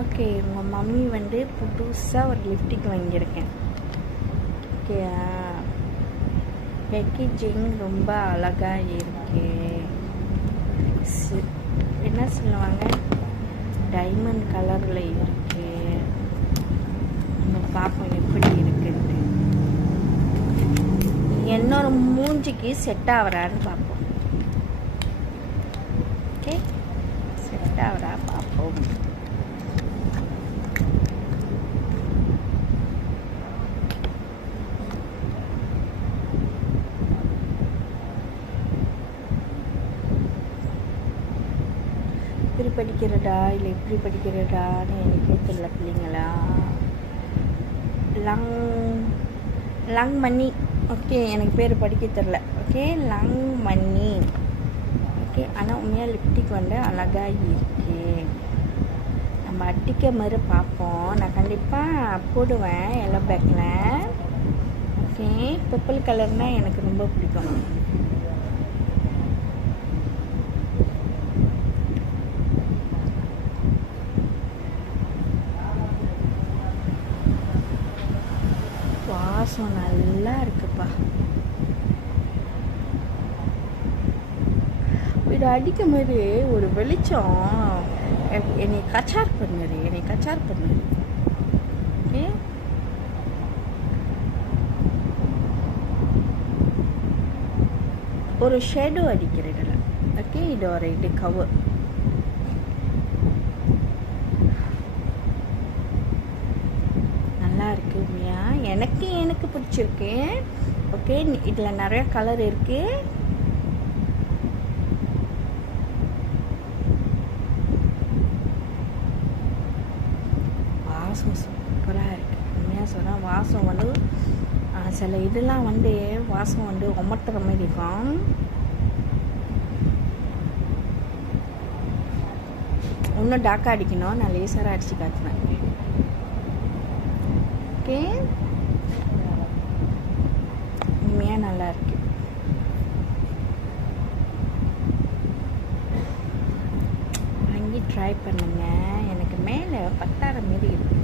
Okay, உங்கள் mummy வந்து புதுசாக ஒரு லிப்டிக் வாங்கியிருக்கேன். ஓகே, பேக்கேஜிங் ரொம்ப அழகாக இருக்கு. என்ன சொல்லுவாங்க, டைமண்ட் கலரில் இருக்கு. நம்ம பார்ப்போம் எப்படி இருக்குன்ட்டு. என்னோட மூஞ்சிக்கு செட் ஆகிறான்னு பார்ப்போம். ஓகே, செட் ஆகிறா பார்ப்போம். இப்படி படிக்கிறதா இல்லை இப்படி படிக்கிறதான்னு எனக்கே தெரியல பிள்ளைங்களா. லங் மணி. ஓகே, எனக்கு பேர் படிக்க தெரில. ஓகே, லங் மணி. ஓகே, ஆனால் உண்மையாக லிப்டிக் வந்து அழகாக இருக்கு. நம்ம அட்டிக்க மாதிரி பார்ப்போம். நான் கண்டிப்பாக போடுவேன் எல்லோ பேக்கில். ஓகே, பர்பிள் கலர்னால் எனக்கு ரொம்ப பிடிக்கும். வாசம் நல்லா இருக்குப்பா. இது அடிக்கும் போது ஒரு வெளிச்சம் என்னை கச்சார் பண்ணுது. ஓகே, ஒரு ஷேடோ அடிக்கிறதுல. ஓகே, இது ஒரு இது கவர். நல்லா இருக்கு உண்மையா. எனக்கு பிடிச்சிருக்கு. ஓகே, இதில் நிறைய கலர் இருக்கு. வாசம் சூப்பராக இருக்கு. உண்மையாக சொன்னால் வாசம் வந்து சில இதெல்லாம் வந்து வாசம் வந்து ஒமட்டுற மாதிரி இருக்கும். இன்னும் டாக்காக அடிக்கணும். நான் லேசராக அடித்து காட்டுவேன். ஓகே, உண்மையாக நல்லா இருக்கு. வாங்கி ட்ரை பண்ணுங்க. எனக்கு மேலே பத்தார மாரி இருக்கு.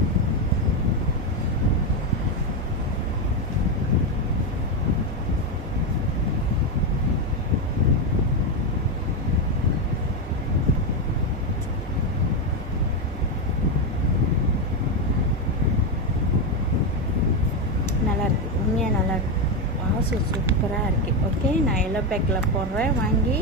நல்லா இருக்கு, உண்மையாக நல்லா இருக்கு. வாசம் சூப்பராக இருக்கு. ஓகே, நான் எல்லோ பேக்கில் போடுறேன் வாங்கி.